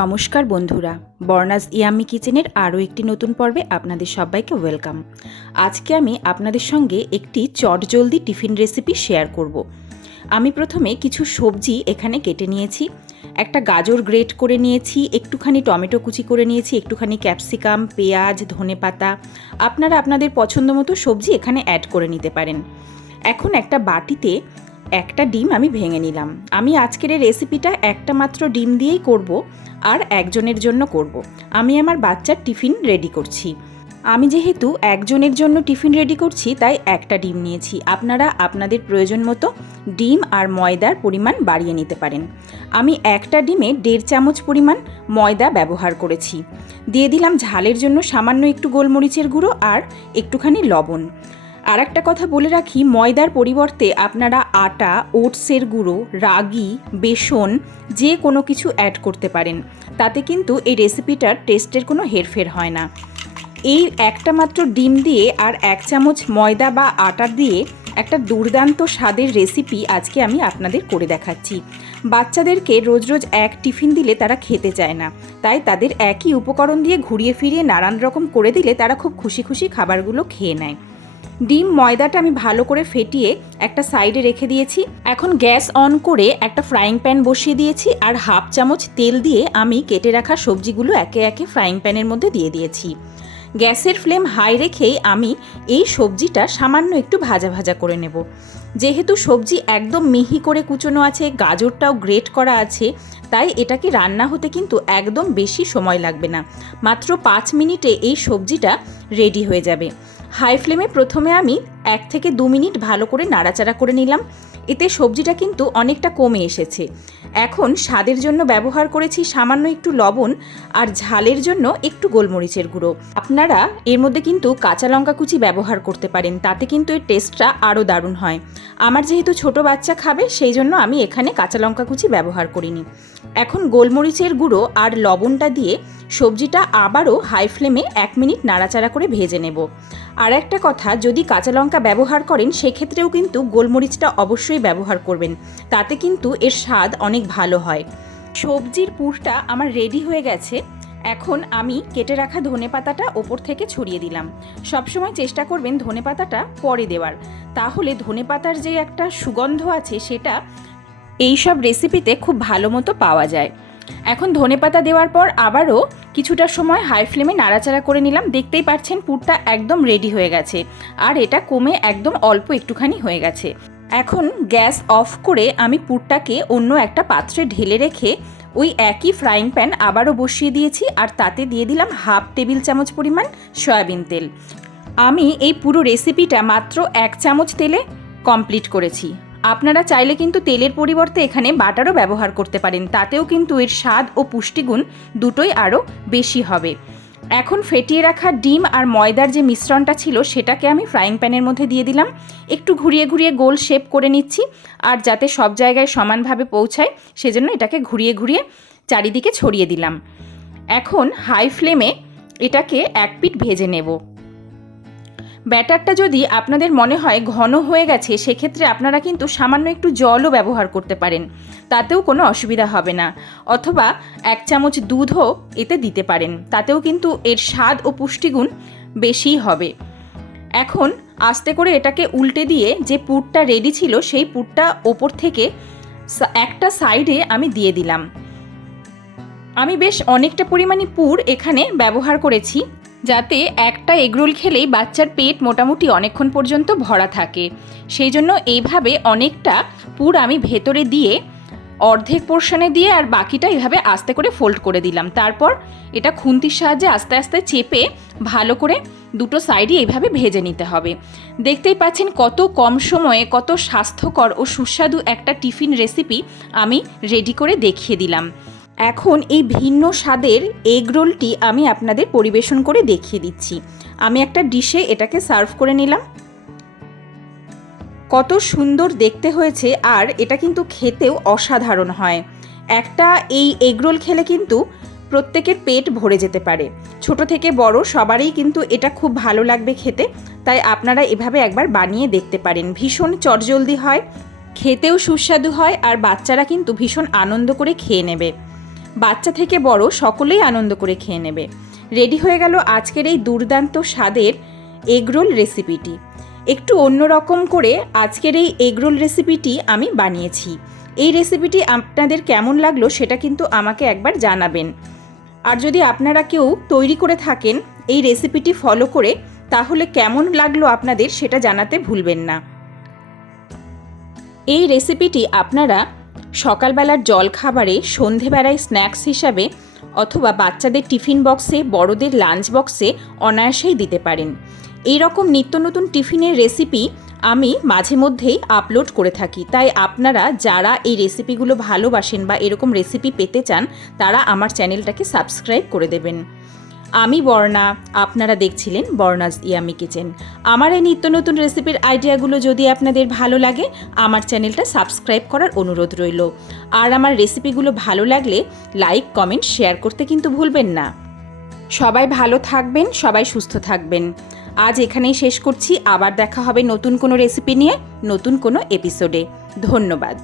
নমস্কার বন্ধুরা, বর্ণাস ইয়াম্মি কিচেনের আরও একটি নতুন পর্বে আপনাদের সবাইকে ওয়েলকাম। আজকে আমি আপনাদের সঙ্গে একটি চটজলদি টিফিন রেসিপি শেয়ার করব। আমি প্রথমে কিছু সবজি এখানে কেটে নিয়েছি, একটা গাজর গ্রেট করে নিয়েছি, একটুখানি টমেটো কুচি করে নিয়েছি, একটুখানি ক্যাপসিকাম, পেঁয়াজ ধনেপাতা আপনারা আপনাদের পছন্দ মতো সবজি এখানে অ্যাড করে নিতে পারেন। এখন একটা বাটিতে একটা ডিম আমি ভেঙে নিলাম। আমি আজকের এই রেসিপিটা একটা মাত্র ডিম দিয়েই করব আর একজনের জন্য করব। আমি আমার বাচ্চার টিফিন রেডি করছি। আমি যেহেতু একজনের জন্য টিফিন রেডি করছি, তাই একটা ডিম নিয়েছি। আপনারা আপনাদের প্রয়োজন মতো ডিম আর ময়দার পরিমাণ বাড়িয়ে নিতে পারেন। আমি একটা ডিমে দেড় চামচ পরিমাণ ময়দা ব্যবহার করেছি। দিয়ে দিলাম ঝালের জন্য সামান্য একটু গোলমরিচের গুঁড়ো আর একটুখানি লবণ। আর একটা কথা বলে রাখি, ময়দার পরিবর্তে আপনারা আটা, ওটসের গুঁড়ো, রাগি, বেসন যে কোনো কিছু অ্যাড করতে পারেন। তাতে কিন্তু এই রেসিপিটার টেস্টের কোনো হেরফের হয় না। এই একটা মাত্র ডিম দিয়ে আর এক চামচ ময়দা বা আটা দিয়ে একটা দুর্দান্ত স্বাদের রেসিপি আজকে আমি আপনাদের করে দেখাচ্ছি। বাচ্চাদেরকে রোজ রোজ এক টিফিন দিলে তারা খেতে চায় না। তাই তাদের একই উপকরণ দিয়ে ঘুরিয়ে ফিরিয়ে নানান রকম করে দিলে তারা খুব খুশি খুশি খাবারগুলো খেয়ে নেয়। ডিম ময়দাটা আমি ভালো করে ফেটিয়ে একটা সাইডে রেখে দিয়েছি। এখন গ্যাস অন করে একটা ফ্রাইং প্যান বসিয়ে দিয়েছি আর হাফ চামচ তেল দিয়ে আমি কেটে রাখা সবজিগুলো একে একে ফ্রাইং প্যানের মধ্যে দিয়ে দিয়েছি। গ্যাসের ফ্লেম হাই রেখেই আমি এই সবজিটা সামান্য একটু ভাজা ভাজা করে নেব। যেহেতু সবজি একদম মিহি করে কুচোনো আছে, গাজরটাও গ্রেট করা আছে, তাই এটাকে রান্না হতে কিন্তু একদম বেশি সময় লাগবে না। মাত্র পাঁচ মিনিটে এই সবজিটা রেডি হয়ে যাবে। হাই ফ্লেমে প্রথমে আমি এক থেকে দু মিনিট ভালো করে নাড়াচাড়া করে নিলাম। এতে সবজিটা কিন্তু অনেকটা কমে এসেছে। এখন স্বাদের জন্য ব্যবহার করেছি সামান্য একটু লবণ আর ঝালের জন্য একটু গোলমরিচের গুঁড়ো। আপনারা এর মধ্যে কিন্তু কাঁচা লঙ্কা কুচি ব্যবহার করতে পারেন, তাতে কিন্তু এর টেস্টটা আরও দারুণ হয়। আমার যেহেতু ছোট বাচ্চা খাবে, সেই জন্য আমি এখানে কাঁচা লঙ্কা কুচি ব্যবহার করিনি। এখন গোলমরিচের গুঁড়ো আর লবণটা দিয়ে সবজিটা আবারও হাই ফ্লেমে এক মিনিট নাড়াচাড়া করে ভেজে নেব। আর একটা কথা, যদি কাঁচা লঙ্কা ব্যবহার করেন, সেক্ষেত্রেও কিন্তু গোলমরিচটা অবশ্যই ব্যবহার করবেন। তাতে কিন্তু এর স্বাদ অনেক ভালো হয়। সবজির পুরটা আমার রেডি হয়ে গেছে। এখন আমি কেটে রাখা ধনে পাতাটা ওপর থেকে ছড়িয়ে দিলাম। সবসময় চেষ্টা করবেন ধনে পাতাটা পরে দেওয়ার। তাহলে ধনে পাতার যে একটা সুগন্ধ আছে সেটা এই সব রেসিপিতে খুব ভালো মতো পাওয়া যায়। এখন ধনেপাতা দেওয়ার পর আবারও কিছুটা সময় হাই ফ্লেমে নাড়াচাড়া করে নিলাম। দেখতেই পাচ্ছেন পুরটা একদম রেডি হয়ে গেছে। আর এটা কমে একদম অল্প একটুখানি হয়ে গেছে। এখন গ্যাস অফ করে আমি পুরটাকে অন্য একটা পাত্রে ঢেলে রেখে ওই একই ফ্রাইং প্যান আবারও বসিয়ে দিয়েছি আর তাতে দিয়ে দিলাম হাফ টেবিল চামচ পরিমাণ সয়াবিন তেল। আমি এই পুরো রেসিপিটা মাত্র এক চামচ তেলে কমপ্লিট করেছি। আপনারা চাইলে কিন্তু তেলের পরিবর্তে এখানে বাটারও ব্যবহার করতে পারেন, তাতেও কিন্তু এর স্বাদ ও পুষ্টিগুণ দুটোই আরও বেশি হবে। এখন ফেটিয়ে রাখা ডিম আর ময়দার যে মিশ্রণটা ছিল, সেটাকে আমি ফ্রাইং প্যানের মধ্যে দিয়ে দিলাম। একটু ঘুরিয়ে ঘুরিয়ে গোল শেপ করে নিচ্ছি, আর যাতে সব জায়গায় সমানভাবে পৌঁছায়, সেজন্য এটাকে ঘুরিয়ে ঘুরিয়ে চারিদিকে ছড়িয়ে দিলাম। এখন হাই ফ্লেমে এটাকে এক পিট ভেজে নেব। ব্যাটারটা যদি আপনাদের মনে হয় ঘন হয়ে গেছে, সেক্ষেত্রে আপনারা কিন্তু সামান্য একটু জলও ব্যবহার করতে পারেন। তাতেও কোনো অসুবিধা হবে না। অথবা এক চামচ দুধও এতে দিতে পারেন। তাতেও কিন্তু এর স্বাদ ও পুষ্টিগুণ বেশিই হবে। এখন আস্তে করে এটাকে উল্টে দিয়ে যে পুরটা রেডি ছিল, সেই পুরটা ওপর থেকে একটা সাইডে আমি দিয়ে দিলাম। আমি বেশ অনেকটা পরিমাণে পুর এখানে ব্যবহার করেছি। যাতে একটা এগরোল খেলেই বাচ্চার পেট মোটামুটি অনেকক্ষণ পর্যন্ত ভরা থাকে। সেই জন্য এইভাবে অনেকটা পুর আমি ভেতরে দিয়ে, অর্ধেক পোর্শনে দিয়ে আর বাকিটা এইভাবে আস্তে করে ফোল্ড করে দিলাম। তারপর এটা খুন্তির সাহায্যে আস্তে আস্তে চেপে ভালো করে দুটো সাইডই এইভাবে ভেজে নিতে হবে। দেখতেই পাচ্ছেন কত কম সময়ে কত স্বাস্থ্যকর ও সুস্বাদু একটা টিফিন রেসিপি আমি রেডি করে দেখিয়ে দিলাম। এখন এই ভিন্ন স্বাদের এগ রোলটি আমি আপনাদের পরিবেশন করে দেখিয়ে দিচ্ছি। আমি একটা ডিশে এটাকে সার্ভ করে নিলাম। কত সুন্দর দেখতে হয়েছে আর এটা কিন্তু খেতেও অসাধারণ হয়। একটা এই এগরোল খেলে কিন্তু প্রত্যেকের পেট ভরে যেতে পারে। ছোট থেকে বড় সবারই কিন্তু এটা খুব ভালো লাগবে খেতে। তাই আপনারা এভাবে একবার বানিয়ে দেখতে পারেন। ভীষণ চটজলদি হয়, খেতেও সুস্বাদু হয় আর বাচ্চারা কিন্তু ভীষণ আনন্দ করে খেয়ে নেবে। বাচ্চা থেকে বড় সকলেই আনন্দ করে খেয়ে নেবে। রেডি হয়ে গেল আজকের এই দুর্দান্ত স্বাদের এগরোল রেসিপিটি। একটু অন্যরকম করে আজকের এই এগরোল রেসিপিটি আমি বানিয়েছি। এই রেসিপিটি আপনাদের কেমন লাগল সেটা কিন্তু আমাকে একবার জানাবেন। আর যদি আপনারা কেউ তৈরি করে থাকেন এই রেসিপিটি ফলো করে, তাহলে কেমন লাগল আপনাদের সেটা জানাতে ভুলবেন না। এই রেসিপিটি আপনারা সকালবেলার জল খাবারে সন্ধেবেলায় স্ন্যাক্স হিসাবে অথবা বাচ্চাদের টিফিন বক্সে, বড়দের লাঞ্চ বক্সে অনায়াসেই দিতে পারেন। এই রকম নিত্য নতুন টিফিনের রেসিপি আমি মাঝে মধ্যেই আপলোড করে থাকি। তাই আপনারা যারা এই রেসিপিগুলো ভালোবাসেন বা এরকম রেসিপি পেতে চান, তারা আমার চ্যানেলটাকে সাবস্ক্রাইব করে দেবেন। আমি বর্ণা, আপনারা দেখছিলেন বর্ণাস ইয়ামি কিচেন। আমার এই নিত্য নতুন রেসিপির আইডিয়াগুলো যদি আপনাদের ভালো লাগে, আমার চ্যানেলটা সাবস্ক্রাইব করার অনুরোধ রইল। আর আমার রেসিপিগুলো ভালো লাগলে লাইক, কমেন্ট, শেয়ার করতে কিন্তু ভুলবেন না। সবাই ভালো থাকবেন, সবাই সুস্থ থাকবেন। আজ এখানেই শেষ করছি, আবার দেখা হবে নতুন কোনো রেসিপি নিয়ে, নতুন কোনো এপিসোডে। ধন্যবাদ।